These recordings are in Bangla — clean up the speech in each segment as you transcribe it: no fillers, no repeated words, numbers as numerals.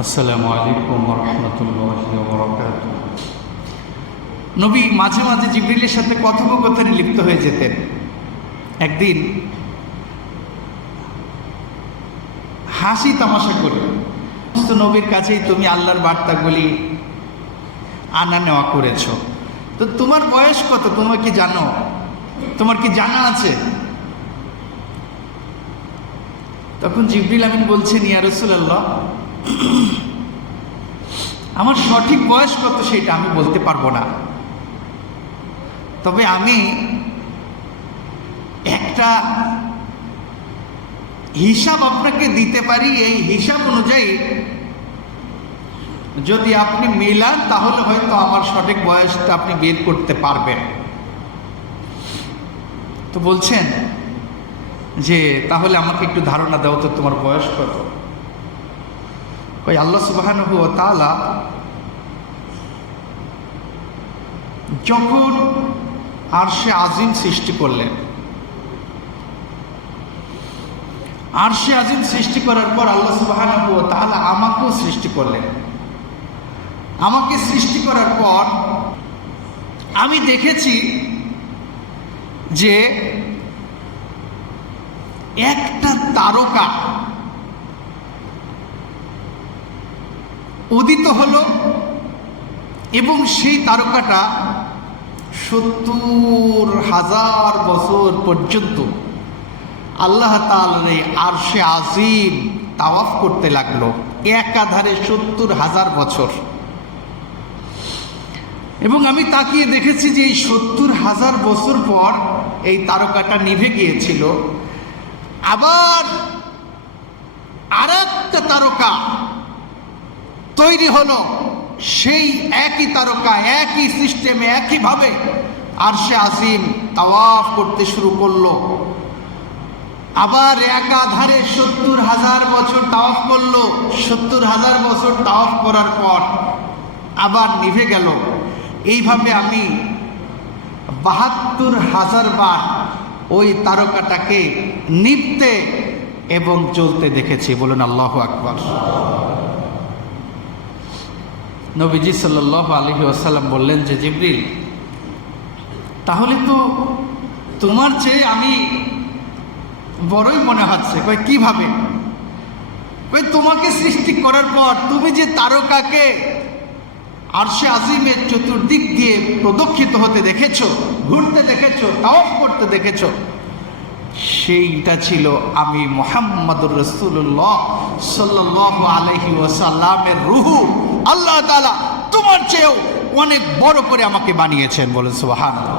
আসসালামু আলাইকুম ওয়া রাহমাতুল্লাহি ওয়া বারাকাতুহু। নবী মাঝে মাঝে জিবরিলের সাথে কথোপকথনে লিপ্ত হয়ে যেতেন। একদিন হাসি তামাশা করে তো নবীর কাছেই তুমি আল্লাহর বার্তাগুলি আনা নেওয়া করেছ, তো তোমার বয়স কত, তোমার কি জানো, তোমার কি জানা আছে? তখন জিবরিল আমিন বলছেন, ইয়া রাসূলুল্লাহ, আমার সঠিক বয়স কত সেটা আমি বলতে পারবো না, তবে আমি একটা হিসাব আপনাকে দিতে পারি। এই হিসাব অনুযায়ী যদি আপনি মিলান তাহলে হয়তো আমার সঠিক বয়সটা আপনি বের করতে পারবেন। তো বলছেন যে তাহলে আমাকে একটু ধারণা দাও তো, তোমার বয়স কত? ওই আল্লাহ সুবহানাহু ওয়া তাআলা যখন আরশে আজিম সৃষ্টি করলেন, আরশে আজিম সৃষ্টি করার পর আল্লাহ সুবহানাহু ওয়া তাআলা আমাকেও সৃষ্টি করলেন। আমাকে সৃষ্টি করার পর আমি দেখেছি যে একটা তারকা উদিত হলো এবং সেই তারকাটা ৭০,০০০ বছর পর্যন্ত আল্লাহ তাআলার এই আরশে আজিম তাওয়াফ করতে লাগলো, একাধারে ৭০,০০০ বছর। এবং আমি তাকিয়ে দেখেছি যে এই ৭০,০০০ বছর পর এই তারকাটা নিভে গিয়েছিল, আবার আরেকটা তারকা তৈরি হলো, সেই একই তারকা একই সিস্টেমে একইভাবে আরশে আজিম তাওয়াফ করতে শুরু করলো। আবার একাধারে ৭০,০০০ বছর তাওয়াফ করলো। ৭০,০০০ বছর তাওয়াফ করার পর আবার নিভে গেল। এইভাবে আমি ৭২,০০০ বার ওই তারকাটাকে নিভতে এবং জ্বলতে দেখেছি। বলুন আল্লাহু আকবার। নবীজি সাল্লাল্লাহু আলাইহি ওয়াসাল্লাম বললেন যে জিবরিল, তাহলে তো তোমার চেয়ে আমি বড়ই মনে হচ্ছে। কই কিভাবে? কই তোমাকে সৃষ্টি করার পর তুমি যে তারকাকে আরশে আজিমের চতুর্দিক দিয়ে প্রদক্ষিত হতে দেখেছো, ঘুরতে দেখেছো, তাওয়াফ করতে দেখেছো, সেইটা ছিল আমি মুহাম্মদুর রাসূলুল্লাহ সাল্লাল্লাহু আলাইহি ওয়াসাল্লামের রূহ। আল্লাহ তাআলা তোমার চেয়েও অনেক বড় করে আমাকে বানিয়েছেন। বলেন সুবহানাল্লাহ।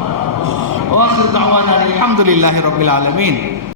ওয়া আখিরু দাওয়ানা আলহামদুলিল্লাহি রাব্বিল আলামিন।